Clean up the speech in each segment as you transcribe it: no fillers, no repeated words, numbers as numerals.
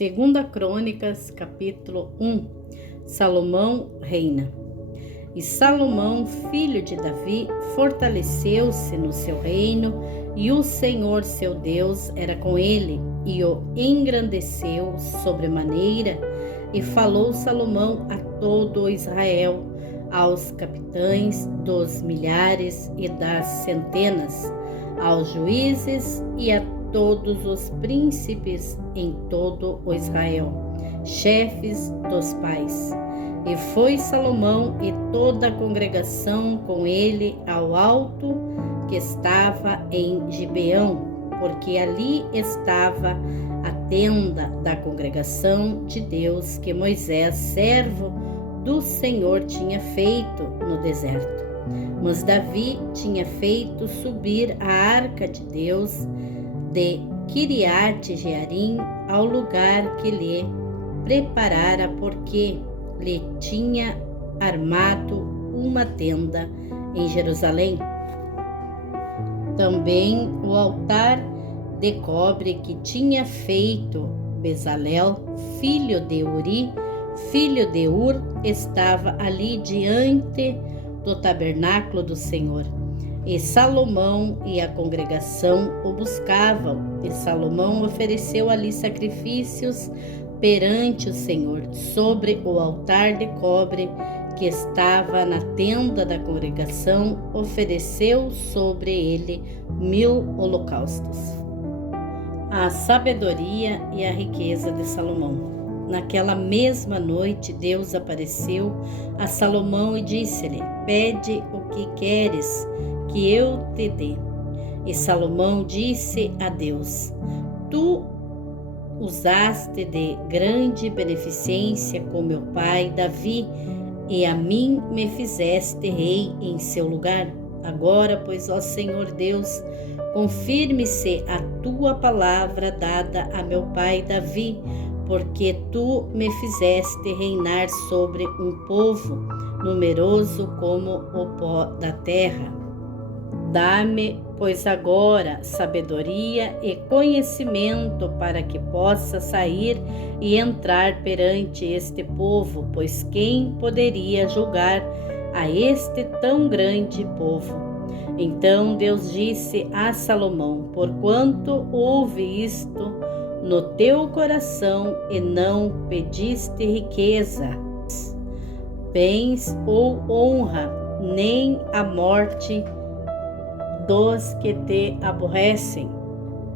Segunda Crônicas, capítulo 1. Salomão reina. E Salomão, filho de Davi, fortaleceu-se no seu reino, e o Senhor seu Deus era com ele, e o engrandeceu sobremaneira. E falou Salomão a todo Israel, aos capitães dos milhares e das centenas, aos juízes e a todos os príncipes em todo o Israel, chefes dos pais. E foi Salomão e toda a congregação com ele ao alto que estava em Gibeão, porque ali estava a tenda da congregação de Deus que Moisés, servo do Senhor, tinha feito no deserto. Mas Davi tinha feito subir a arca de Deus de Quiriate-Jearim ao lugar que lhe preparara, porque lhe tinha armado uma tenda em Jerusalém. Também o altar de cobre que tinha feito Bezalel, filho de Uri, filho de Ur, estava ali diante do tabernáculo do Senhor. E Salomão e a congregação o buscavam, e Salomão ofereceu ali sacrifícios perante o Senhor, sobre o altar de cobre que estava na tenda da congregação, ofereceu sobre ele 1000 holocaustos. A sabedoria e a riqueza de Salomão. Naquela mesma noite, Deus apareceu a Salomão e disse-lhe: pede o que queres que eu te dê. E Salomão disse a Deus: tu usaste de grande beneficência com meu pai Davi, e a mim me fizeste rei em seu lugar. Agora, pois, ó Senhor Deus, confirme-se a tua palavra dada a meu pai Davi, porque tu me fizeste reinar sobre um povo numeroso como o pó da terra. Dá-me, pois, agora sabedoria e conhecimento para que possa sair e entrar perante este povo, pois quem poderia julgar a este tão grande povo? Então Deus disse a Salomão: porquanto houve isto no teu coração e não pediste riqueza, bens ou honra, nem a morte dos que te aborrecem,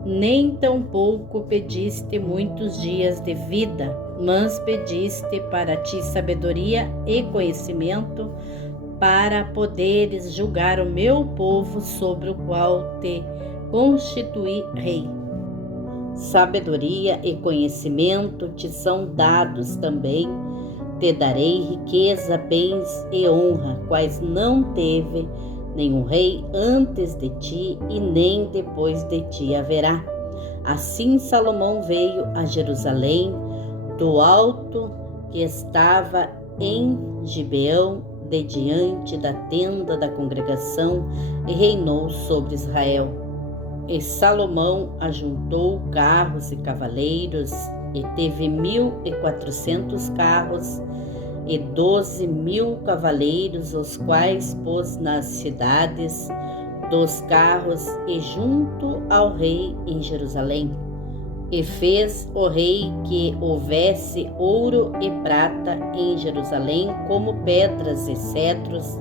nem tampouco pediste muitos dias de vida, mas pediste para ti sabedoria e conhecimento, para poderes julgar o meu povo sobre o qual te constituí rei. Sabedoria e conhecimento te são dados também. Te darei riqueza, bens e honra, quais não teve nenhum rei antes de ti, e nem depois de ti haverá. Assim Salomão veio a Jerusalém do alto que estava em Gibeão, de diante da tenda da congregação, e reinou sobre Israel. E Salomão ajuntou carros e cavaleiros, e teve 1400 carros e 12.000 cavaleiros, os quais pôs nas cidades dos carros e junto ao rei em Jerusalém. E fez o rei que houvesse ouro e prata em Jerusalém, como pedras e cedros,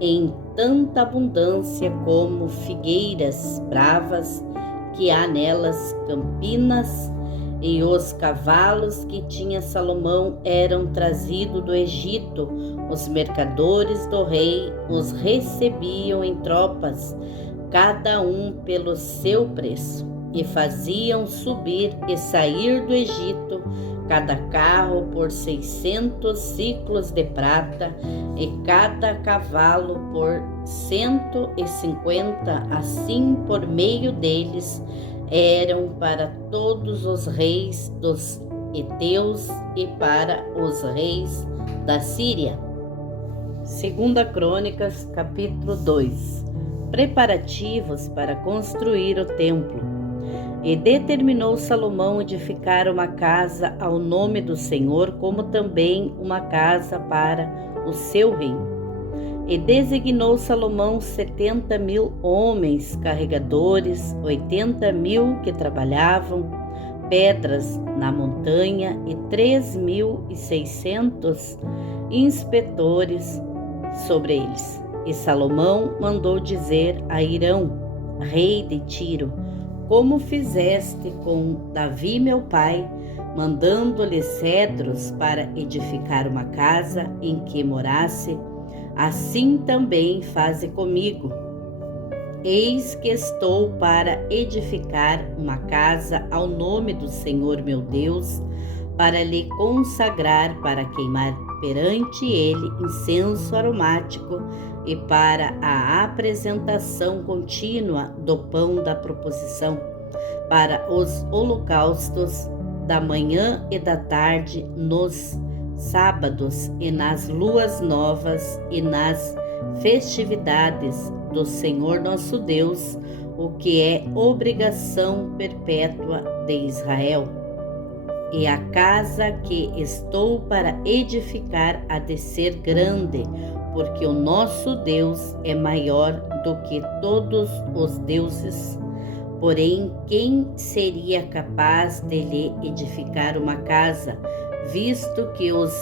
em tanta abundância como figueiras bravas, que há nelas campinas. E os cavalos que tinha Salomão eram trazidos do Egito. Os mercadores do rei os recebiam em tropas, cada um pelo seu preço, e faziam subir e sair do Egito cada carro por 600 siclos de prata, e cada cavalo por 150, assim por meio deles eram para todos os reis dos heteus e para os reis da Síria. Segunda Crônicas, capítulo 2. Preparativos para construir o templo. E determinou Salomão edificar uma casa ao nome do Senhor, como também uma casa para o seu reino. E designou Salomão 70.000 homens carregadores, 80.000 que trabalhavam pedras na montanha e 3.600 inspetores sobre eles. E Salomão mandou dizer a Hirão, rei de Tiro: como fizeste com Davi meu pai, mandando-lhe cedros para edificar uma casa em que morasse, assim também faze comigo. Eis que estou para edificar uma casa ao nome do Senhor meu Deus, para lhe consagrar, para queimar perante ele incenso aromático e para a apresentação contínua do pão da proposição, para os holocaustos da manhã e da tarde, nos sábados e nas luas novas e nas festividades do Senhor nosso Deus, o que é obrigação perpétua de Israel. E a casa que estou para edificar há de ser grande, porque o nosso Deus é maior do que todos os deuses. Porém, quem seria capaz de lhe edificar uma casa, visto que os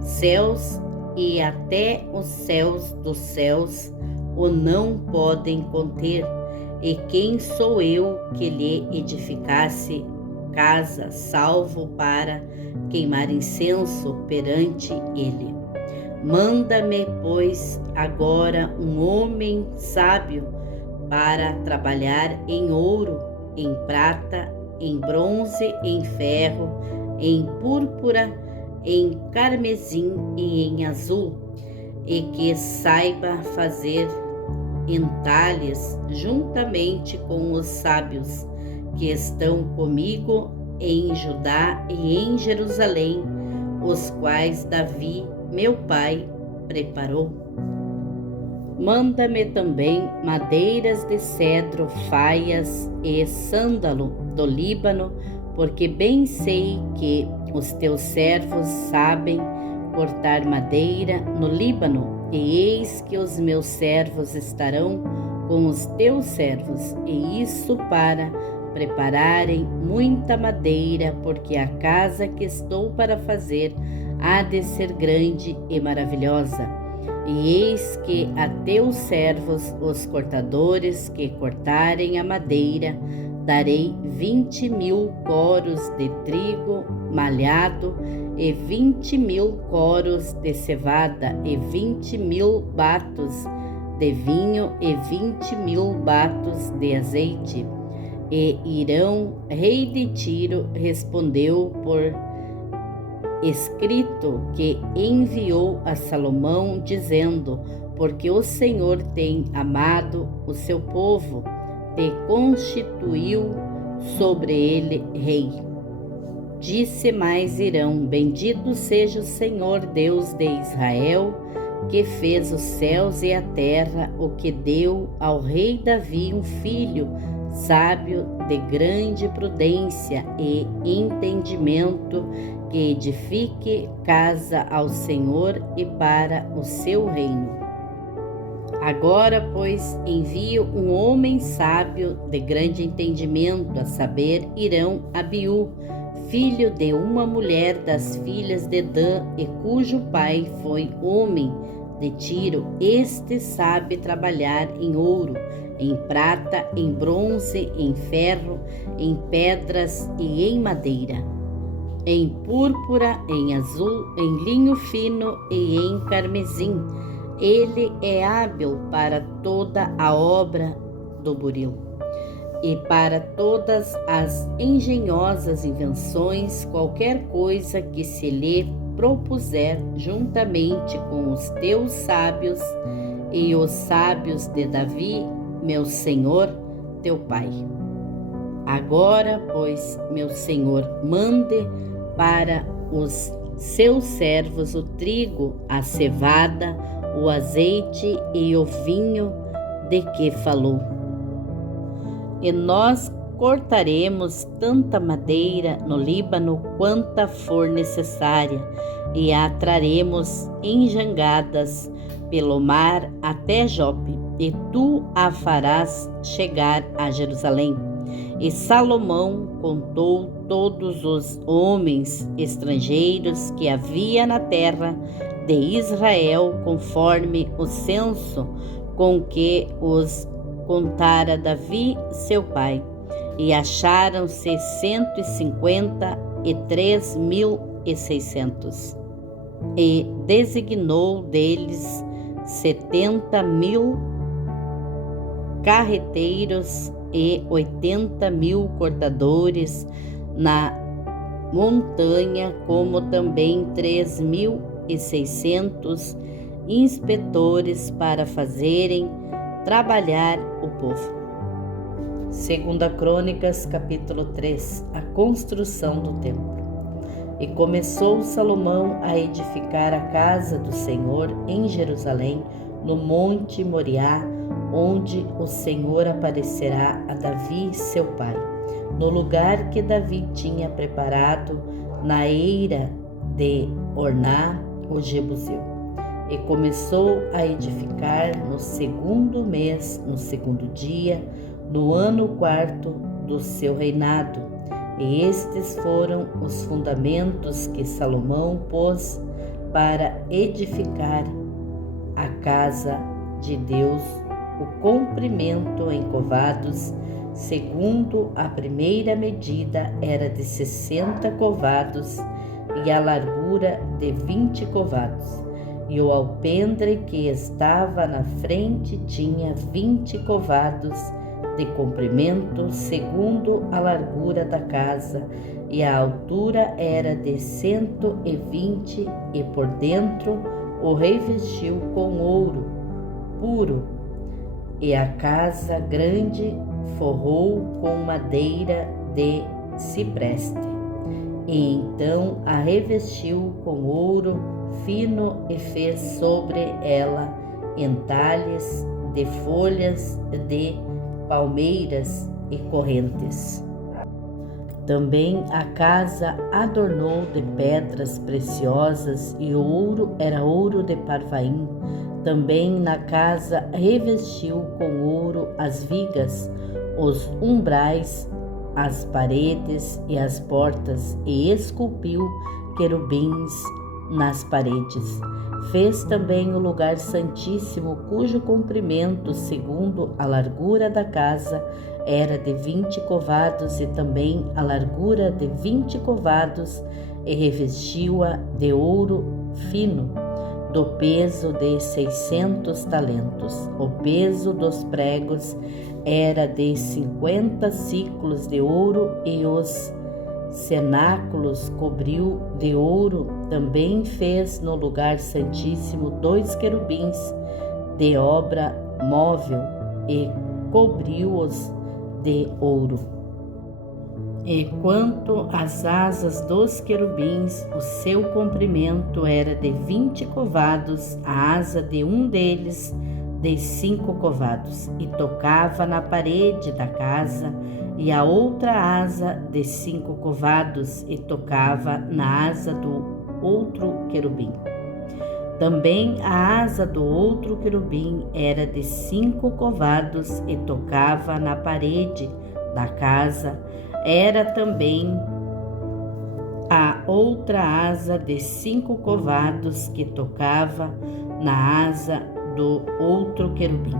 céus e até os céus dos céus o não podem conter? E quem sou eu que lhe edificasse casa, salvo para queimar incenso perante ele? Manda-me, pois, agora um homem sábio para trabalhar em ouro, em prata, em bronze, em ferro, em púrpura, em carmesim e em azul, e que saiba fazer entalhes juntamente com os sábios que estão comigo em Judá e em Jerusalém, os quais Davi, meu pai, preparou. Manda-me também madeiras de cedro, faias e sândalo do Líbano, porque bem sei que os teus servos sabem cortar madeira no Líbano, e eis que os meus servos estarão com os teus servos, e isso para prepararem muita madeira, porque a casa que estou para fazer há de ser grande e maravilhosa. E eis que a teus servos, os cortadores que cortarem a madeira, darei 20.000 coros de trigo malhado e 20.000 coros de cevada e 20.000 batos de vinho e 20.000 batos de azeite. E Hirão, rei de Tiro, respondeu por escrito que enviou a Salomão, dizendo: porque o Senhor tem amado o seu povo, te constituiu sobre ele rei. Disse mais Hirão: bendito seja o Senhor Deus de Israel, que fez os céus e a terra, o que deu ao rei Davi um filho sábio, de grande prudência e entendimento, que edifique casa ao Senhor e para o seu reino. Agora, pois, envio um homem sábio de grande entendimento, a saber, Hirão Abiú, filho de uma mulher das filhas de Dan, e cujo pai foi homem de Tiro. Este sabe trabalhar em ouro, em prata, em bronze, em ferro, em pedras e em madeira, em púrpura, em azul, em linho fino e em carmesim. Ele é hábil para toda a obra do buril e para todas as engenhosas invenções, qualquer coisa que se lhe propuser, juntamente com os teus sábios e os sábios de Davi, meu senhor, teu pai. Agora, pois, meu senhor, mande para os seus servos o trigo, a cevada, o azeite e o vinho de que falou. E nós cortaremos tanta madeira no Líbano quanta for necessária, e a traremos em jangadas pelo mar até Jope, e tu a farás chegar a Jerusalém. E Salomão contou todos os homens estrangeiros que havia na terra de Israel, conforme o censo com que os contara Davi, seu pai. E acharam-se 153.600. E designou deles 70.000 carreteiros e 80.000 cortadores na montanha, como também 3.600 inspetores para fazerem trabalhar o povo. Segunda Crônicas, capítulo 3. A construção do templo. E começou Salomão a edificar a casa do Senhor em Jerusalém, no monte Moriá, onde o Senhor aparecerá a Davi, seu pai, no lugar que Davi tinha preparado na eira de Orná, o Jebuseu. E começou a edificar no segundo mês, no segundo dia, no ano quarto do seu reinado. E estes foram os fundamentos que Salomão pôs para edificar a casa de Deus. O comprimento em covados, segundo a primeira medida, era de 60 covados, e a largura de 20 covados. E o alpendre que estava na frente tinha 20 covados de comprimento, segundo a largura da casa, e a altura era de 120, e por dentro o revestiu com ouro puro, e a casa grande forrou com madeira de cipreste. E então a revestiu com ouro fino e fez sobre ela entalhes de folhas de palmeiras e correntes. Também a casa adornou de pedras preciosas, e o ouro era ouro de Parvaim. Também na casa revestiu com ouro as vigas, os umbrais, as paredes e as portas, e esculpiu querubins nas paredes. Fez também o lugar santíssimo, cujo comprimento, segundo a largura da casa, era de 20 covados, e também a largura de 20 covados, e revestiu-a de ouro fino, do peso de 600 talentos. O peso dos pregos era de 50 siclos de ouro, e os cenáculos cobriu de ouro. Também fez no lugar santíssimo 2 querubins de obra móvel, e cobriu-os de ouro. E quanto às asas dos querubins, o seu comprimento era de 20 covados, a asa de um deles de 5 covados, e tocava na parede da casa, e a outra asa de 5 covados, e tocava na asa do outro querubim. Também a asa do outro querubim era de 5 covados, e tocava na parede da casa. Era também a outra asa de 5 covados, que tocava na asa do outro querubim.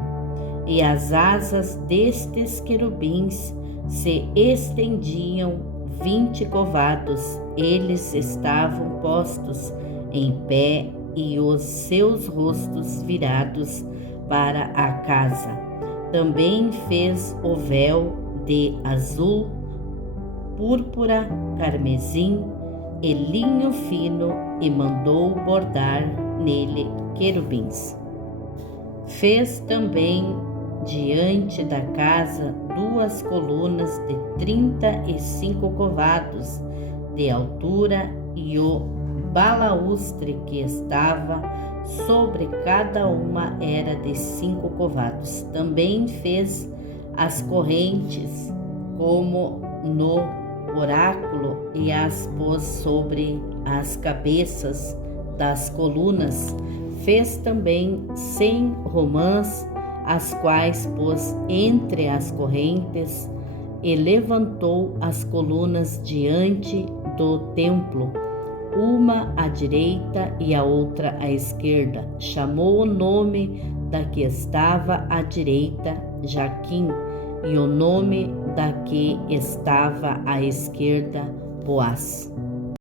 E as asas destes querubins se estendiam 20 covados. Eles estavam postos em pé, e os seus rostos virados para a casa. Também fez o véu de azul, púrpura, carmesim e linho fino, e mandou bordar nele querubins. Fez também diante da casa 2 colunas de 35 covados de altura, e o balaústre que estava sobre cada uma era de 5 covados. Também fez as correntes como no oráculo, e as pôs sobre as cabeças das colunas. Fez também 100 romãs, as quais pôs entre as correntes, e levantou as colunas diante do templo, uma à direita e a outra à esquerda. Chamou o nome da que estava à direita Jaquim, e o nome da que estava à esquerda Boaz.